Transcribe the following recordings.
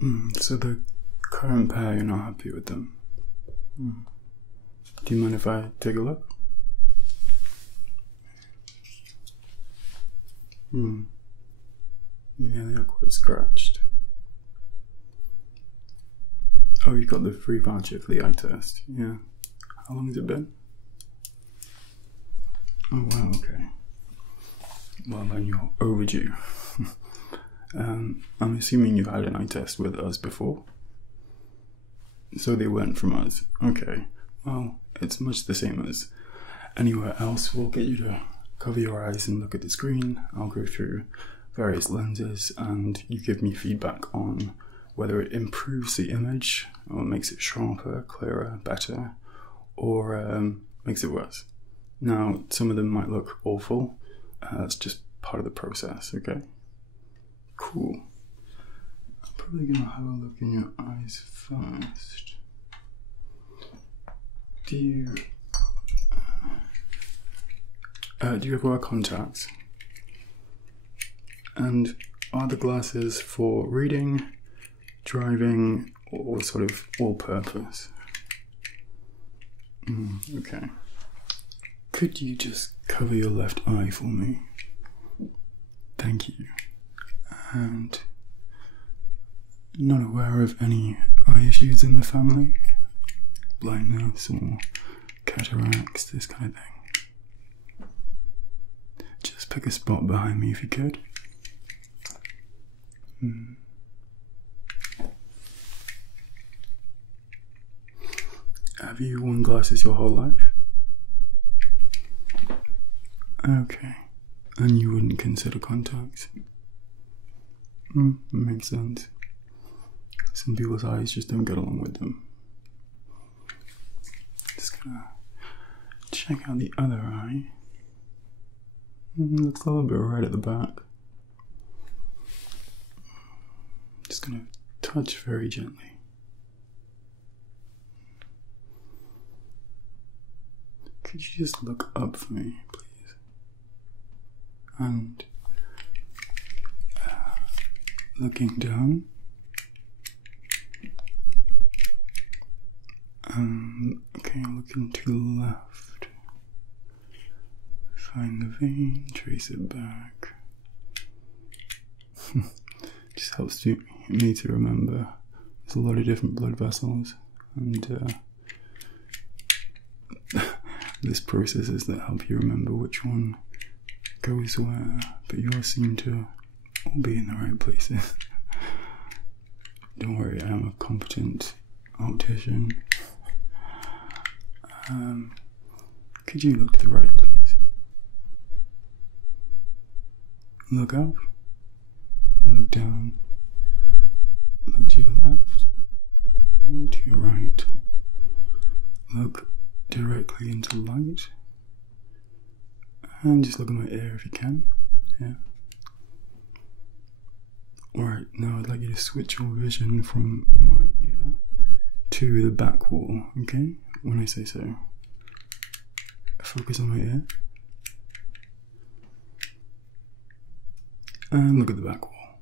So the current pair, you're not happy with them? Do you mind if I take a look? Yeah, they are quite scratched. Oh, you got the free voucher for the eye test, yeah. How long has it been? Oh wow, okay. Well then you're overdue. I'm assuming you've had an eye test with us before? So they weren't from us. Okay. Well, it's much the same as anywhere else. We'll get you to cover your eyes and look at the screen. I'll go through various lenses and you give me feedback on whether it improves the image or makes it sharper, clearer, better, or makes it worse. Now, some of them might look awful. That's just part of the process, okay? Cool. I'm probably gonna have a look in your eyes first. Do you ever wear contacts? And are the glasses for reading, driving, or sort of all-purpose? Okay. Could you just cover your left eye for me? Thank you. And not aware of any eye issues in the family? Blindness or cataracts, this kind of thing. Just pick a spot behind me if you could. Have you worn glasses your whole life? Okay. And you wouldn't consider contacts? Makes sense. Some people's eyes just don't get along with them. Just gonna check out the other eye. Looks a little bit red at the back. Just gonna touch very gently. Could you just look up for me, please? And looking down. Okay, looking to the left. Find the vein, trace it back. Just helps me to remember. There's a lot of different blood vessels, and there's processes that help you remember which one goes where, but yours seem to all be in the right places. Don't worry, I am a competent optician. Could you look to the right, please? Look up, look down, look to your left, look to your right, look directly into light, and just look at my ear if you can. Yeah. Alright, now I'd like you to switch your vision from my ear to the back wall, okay? When I say so. Focus on my ear. And look at the back wall.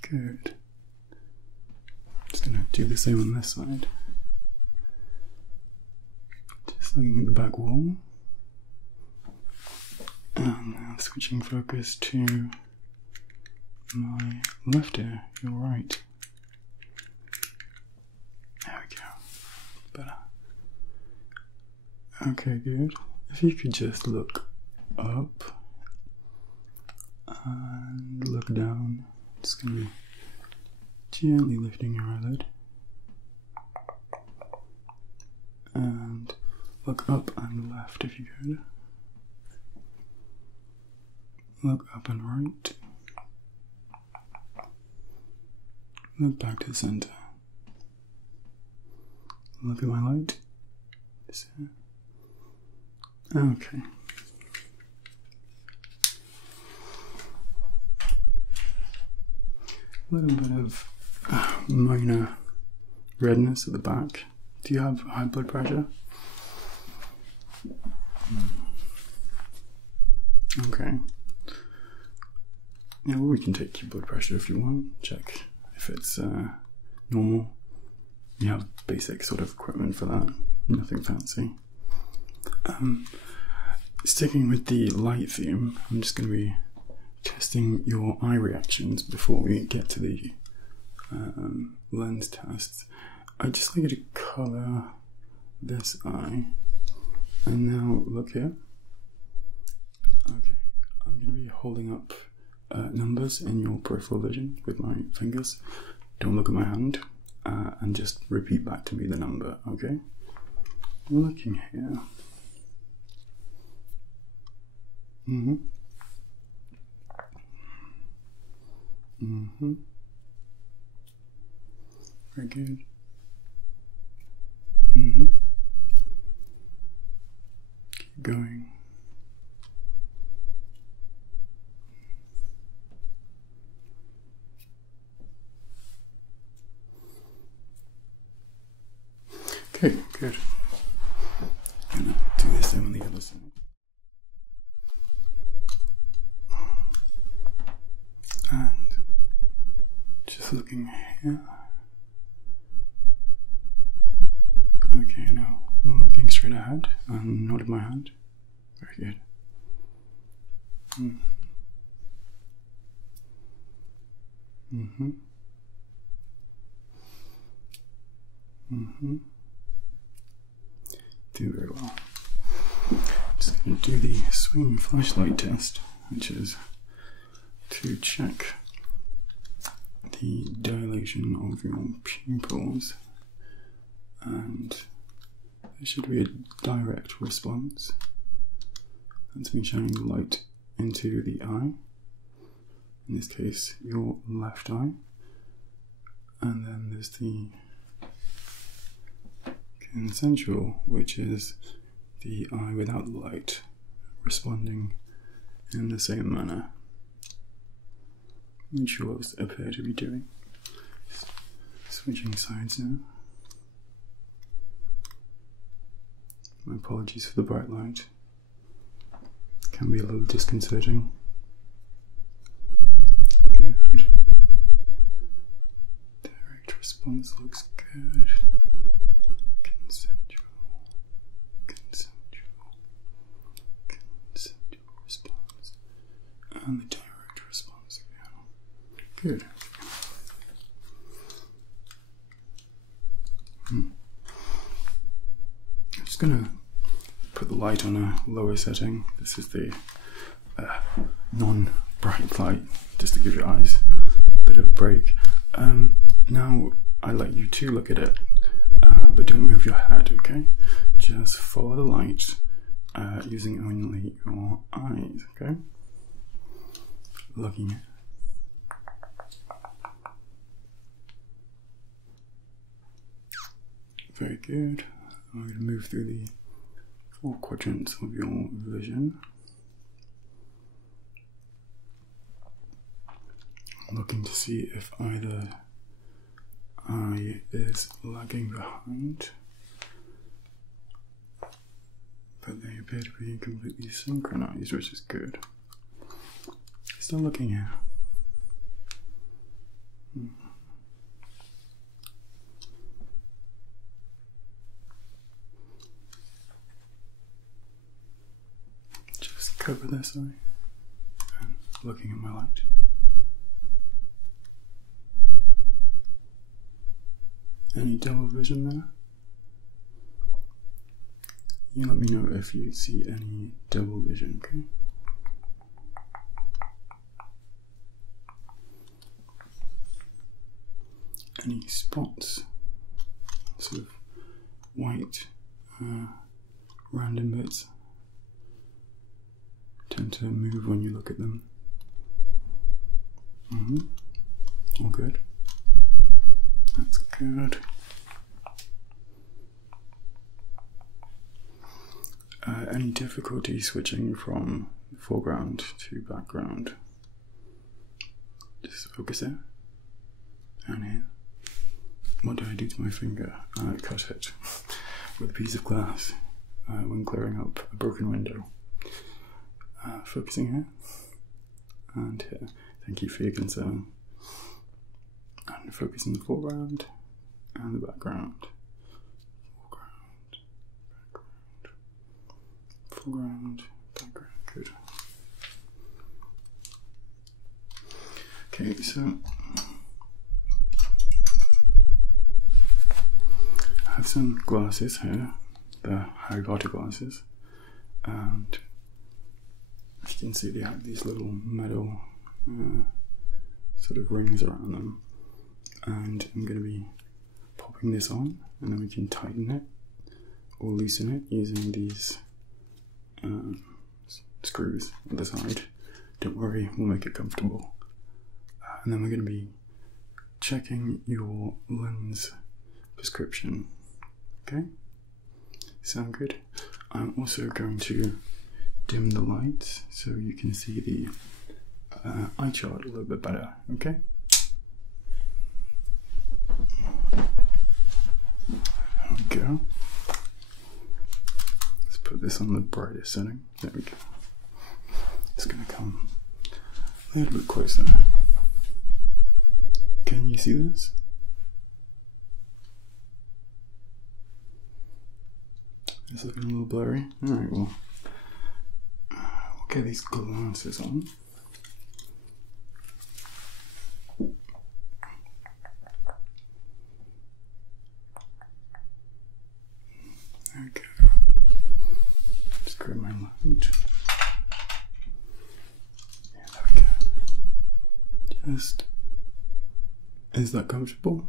Good. Just gonna do the same on this side. Just looking at the back wall. And now switching focus to my left ear, your right. There we go. Better. Okay, good. If you could just look up and look down. Just gonna be gently lifting your eyelid. And look up and left if you could. Look up and right. Look back to the center. Look at my light. Okay. A little bit of minor redness at the back. Do you have high blood pressure? Okay. Yeah, well, we can take your blood pressure if you want, check if it's normal. You have basic sort of equipment for that, nothing fancy. Sticking with the light theme, I'm just going to be testing your eye reactions before we get to the lens tests. I'd just like you to colour this eye, and now look here. Okay, I'm going to be holding up numbers in your peripheral vision with my fingers. Don't look at my hand, and just repeat back to me the number, okay? Looking here. Very good. Keep going. Okay, good. I'm gonna do this on the other side. And just looking here. Okay, now I'm looking straight ahead and nodding my hand. Very good. Do very well. Just going to do the swing flashlight test, which is to check the dilation of your pupils, and there should be a direct response. That's me shining the light into the eye, in this case your left eye, and then there's the consensual, which is the eye without the light, responding in the same manner, which yours appear to be doing. Switching sides now. My apologies for the bright light. Can be a little disconcerting. Good. Direct response looks good. Consensual response, and the direct response again. Good. I'm just gonna put the light on a lower setting. This is the non-bright light, just to give your eyes a bit of a break. Now I'd like you to look at it, but don't move your head, okay? Just follow the light using only your eyes, okay? Looking at. Very good. I'm going to move through the 4 quadrants of your vision. Looking to see if either eye is lagging behind, but they appear to be completely synchronized, which is good. Still looking here. Just cover this eye and looking at my light. Any double vision there? You let me know if you see any double vision, okay? Any spots, sort of white, random bits, tend to move when you look at them. All good. That's good. Any difficulty switching from foreground to background? Just focus there. Down here. What did I do to my finger? I cut it with a piece of glass when clearing up a broken window. Focusing here and here. Thank you for your concern. And focus on the foreground and the background. Foreground, background, good. Okay, so I have some glasses here, the Harry Potter glasses, and as you can see they have these little metal sort of rings around them, and I'm going to be popping this on, and then we can tighten it or loosen it using these screws on the side. Don't worry, we'll make it comfortable. And then we're going to be checking your lens prescription. Okay? Sound good? I'm also going to dim the lights so you can see the eye chart a little bit better. Okay? There we go. Let's put this on the brightest setting. There we go. It's going to come a little bit closer. Can you see this? It's looking a little blurry. Alright, well, we'll get these glasses on. There we go. Just grab my light. Yeah, there we go. Just, is that comfortable?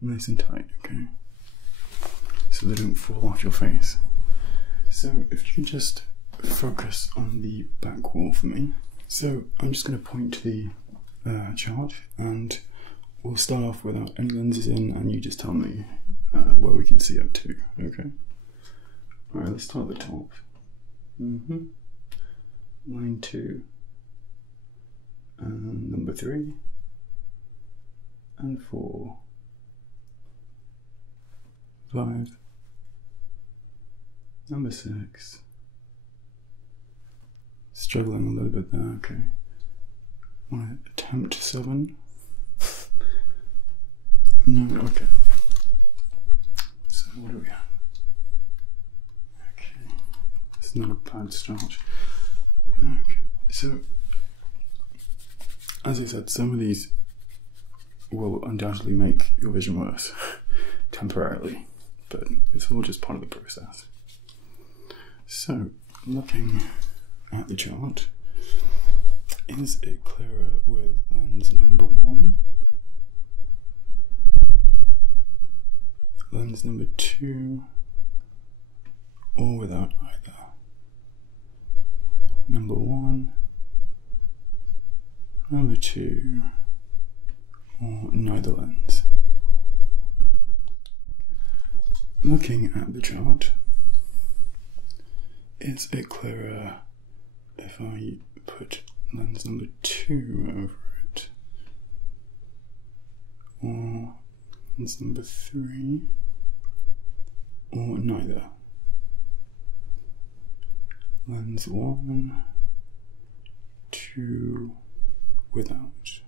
Nice and tight, okay? So they don't fall off your face. So if you just focus on the back wall for me. So I'm just going to point to the chart, and we'll start off without any lenses in, and you just tell me where we can see up to, okay? Alright, let's start at the top. Line 2, and number 3, and 4, 5, number 6. Struggling a little bit there, okay. I want to attempt 7. No, okay. So what do we have? Okay, it's not a bad start. Okay, so as I said, some of these will undoubtedly make your vision worse temporarily, but it's all just part of the process. So, looking at the chart, is it clearer with lens number 1, lens number 2, or without either? Number 1, number 2, or neither lens? Looking at the chart, is it clearer if I put lens number 2 over it, or lens number 3, or neither? Lens 1, 2, without.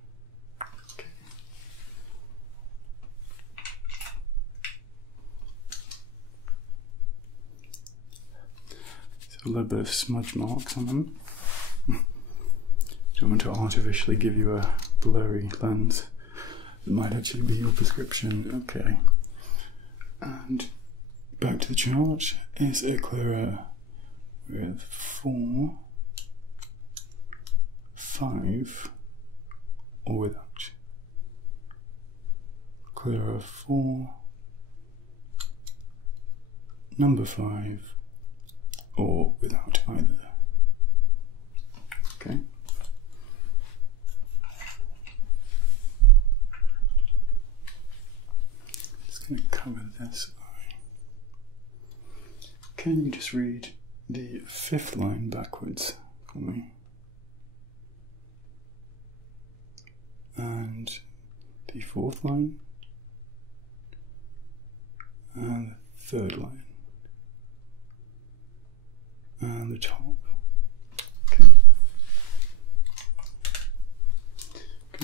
Okay. So a little bit of smudge marks on them. Don't want to artificially give you a blurry lens. It might actually be your prescription. Okay. And back to the chart. Is it clearer with 4, 5, or without? Clearer 4, number 5, or without either? Okay. Just going to cover this eye. Can you just read the 5th line backwards for me? And the 4th line, and the 3rd line, and the top. Okay.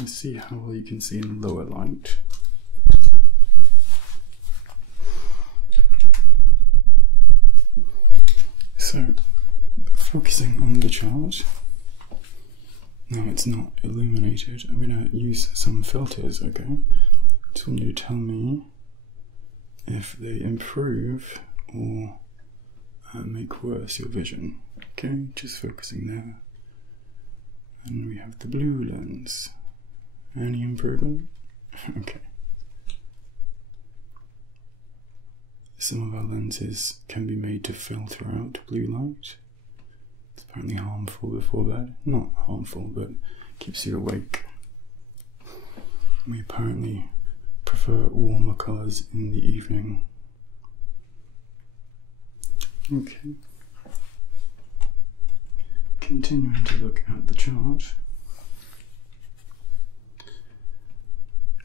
Let's see how well you can see in lower light. So, focusing on the chart. Now it's not illuminated. I'm going to use some filters, okay? Just want you to tell me if they improve or make worse your vision. Okay, just focusing there. And we have the blue lens. Any improvement? Okay. Some of our lenses can be made to filter out blue light. It's apparently harmful before bed. Not harmful, but keeps you awake. We apparently prefer warmer colours in the evening. Okay. Continuing to look at the chart.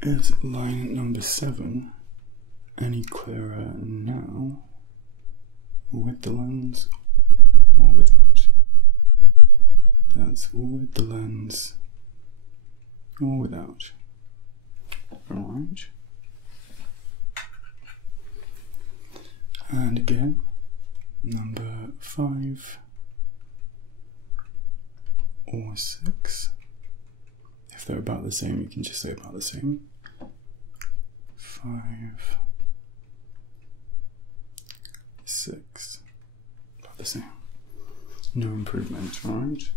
Is line number 7 any clearer now with the lens or without? That's with the lens or without. Alright. And again, number 5 or 6. If they're about the same, you can just say about the same. 5, 6, about the same. No improvement, right?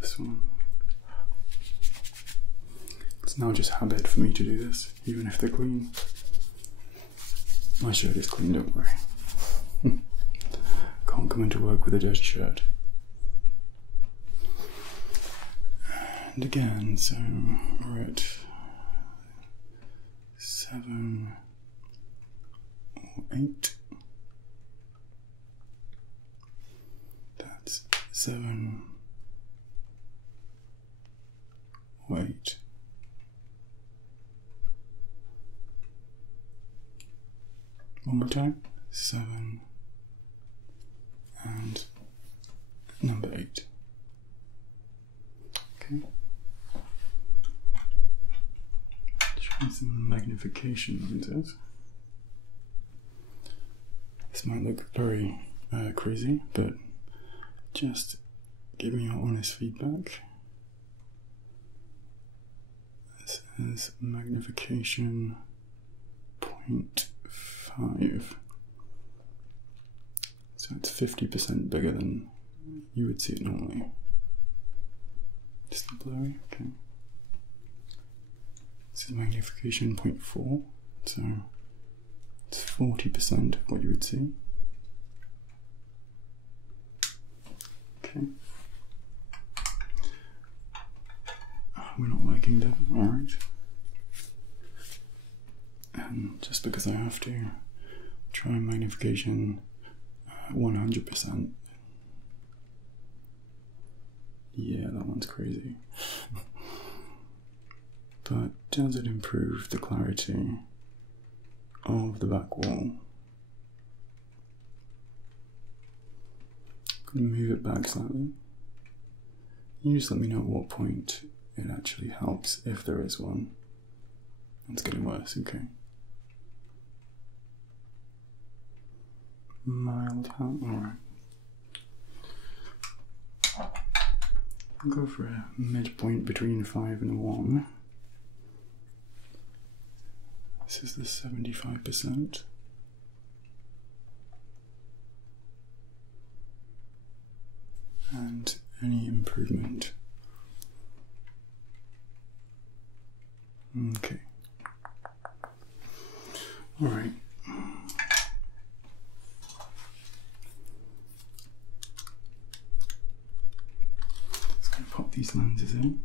This one. It's now just habit for me to do this, even if they're clean. My shirt is clean, don't worry. Can't come into work with a dirty shirt. And again, so we're at 7 or 8. That's 7 or 8. One more time. 7 and number 8. Okay. Try some magnification lenses. This might look very crazy, but just give me your honest feedback. This is magnification 0.5. So it's 50% bigger than you would see it normally. Just blurry, okay. This is magnification 0.4, so it's 40% of what you would see. Okay. We're not liking that, alright. And just because I have to try magnification 100%. Yeah, that one's crazy. But does it improve the clarity of the back wall? I'm going to move it back slightly. You just let me know at what point it actually helps, if there is one. It's getting worse, okay. Mild help, alright. I'll go for a midpoint between 5 and 1. This is the 75%. And any improvement. Okay. Alright. Just going to pop these lenses in.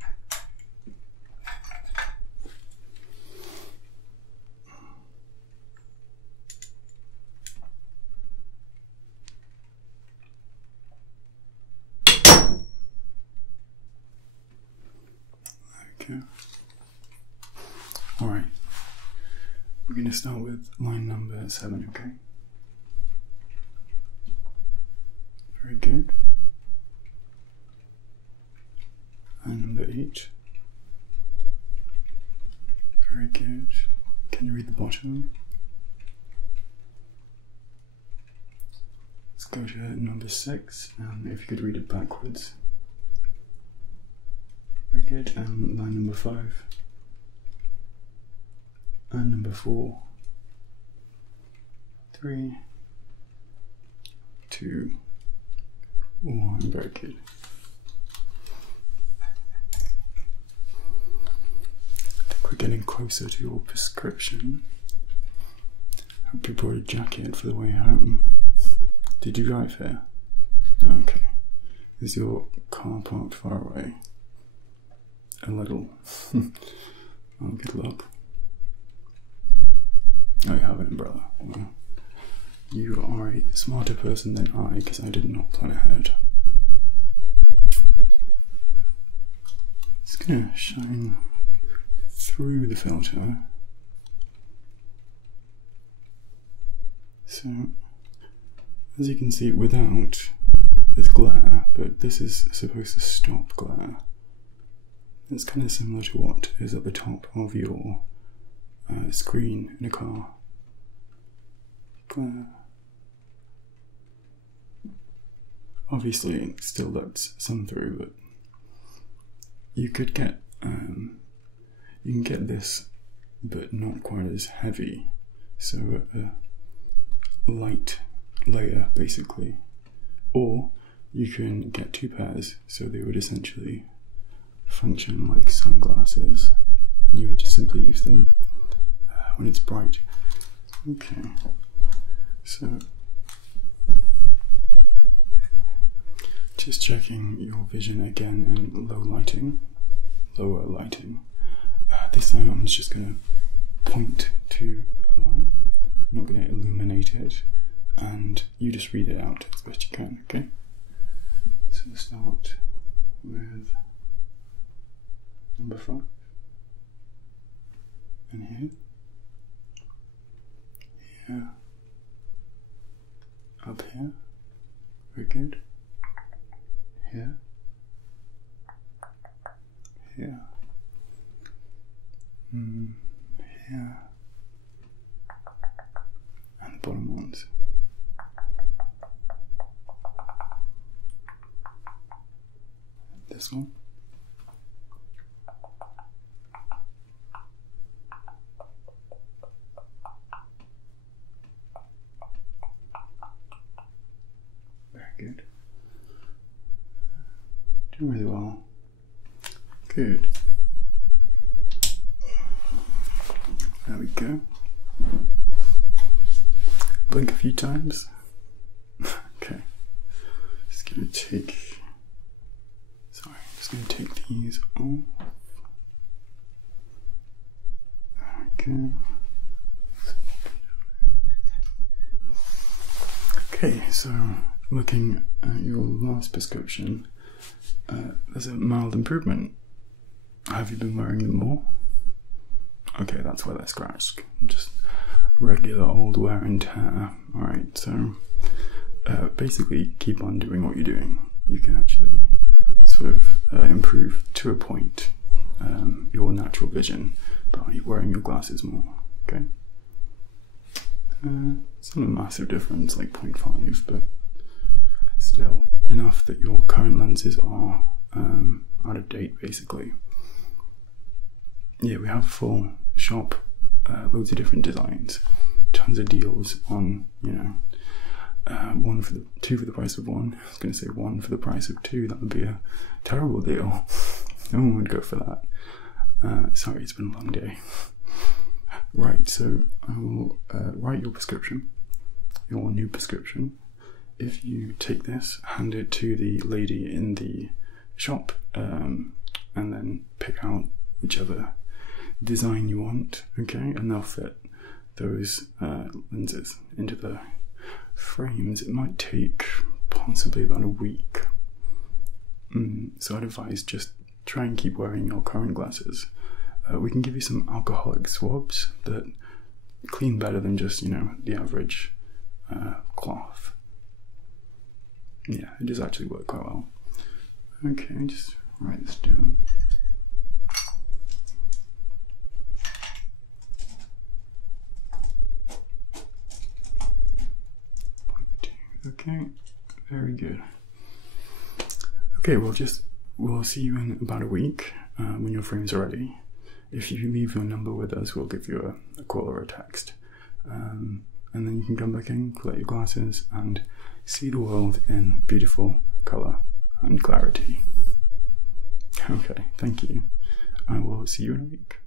Okay. Alright. We're going to start with line number 7, okay? Very Very good. And number 8. Very good. Can you read the bottom? Let's go to number 6, and if you could read it backwards. Very good. And line number 5. And number 4. 3, 2, 1. Very good. We're getting closer to your prescription. Hope you brought a jacket for the way home. Did you drive here? Okay. Is your car parked far away? A little. Oh, good luck. Oh, you have an umbrella. Well, you are a smarter person than I, because I did not plan ahead. It's gonna shine through the filter. So, as you can see, without this glare, but this is supposed to stop glare. It's kind of similar to what is at the top of your screen in a car. Glare. Obviously, it still lets some through, but you could get you can get this, but not quite as heavy. So a light layer, basically. Or you can get 2 pairs, so they would essentially function like sunglasses, and you would just simply use them when it's bright. Okay, so just checking your vision again in lower lighting. This time I'm just going to point to a line. I'm not going to illuminate it, and you just read it out as best you can, okay? So we'll start with number 5. And here. Here. Up here. Very good. Here. Here. Here. And the bottom ones. This one. Very good. Doing really well. Good. There we go. Blink a few times. Okay. Just gonna take. Sorry, just gonna take these off. There we go. Okay, so looking at your last prescription, there's a mild improvement. Have you been wearing them more? Okay, that's where they're scratched. Just regular old wear and tear. Alright, so basically keep on doing what you're doing. You can actually sort of improve to a point your natural vision by wearing your glasses more, okay? It's not a massive difference, like 0.5, but still enough that your current lenses are out of date, basically. Yeah, we have a full shop, loads of different designs, tons of deals on, you know, 2 for the price of 1. I was going to say 1 for the price of 2. That would be a terrible deal. No one would go for that. Sorry, it's been a long day. Right, so I will write your prescription, your new prescription. If you take this, hand it to the lady in the shop, and then pick out whichever design you want, okay, and they'll fit those lenses into the frames. It might take possibly about a week, so I'd advise just try and keep wearing your current glasses. We can give you some alcoholic swabs that clean better than just, you know, the average cloth. Yeah, it does actually work quite well. Okay, just write this down. Okay, very good. Okay, we'll see you in about a week when your frames are ready. If you leave your number with us, we'll give you a call or a text. And then you can come back in, collect your glasses, and see the world in beautiful colour and clarity. Okay, thank you. I will see you in a week.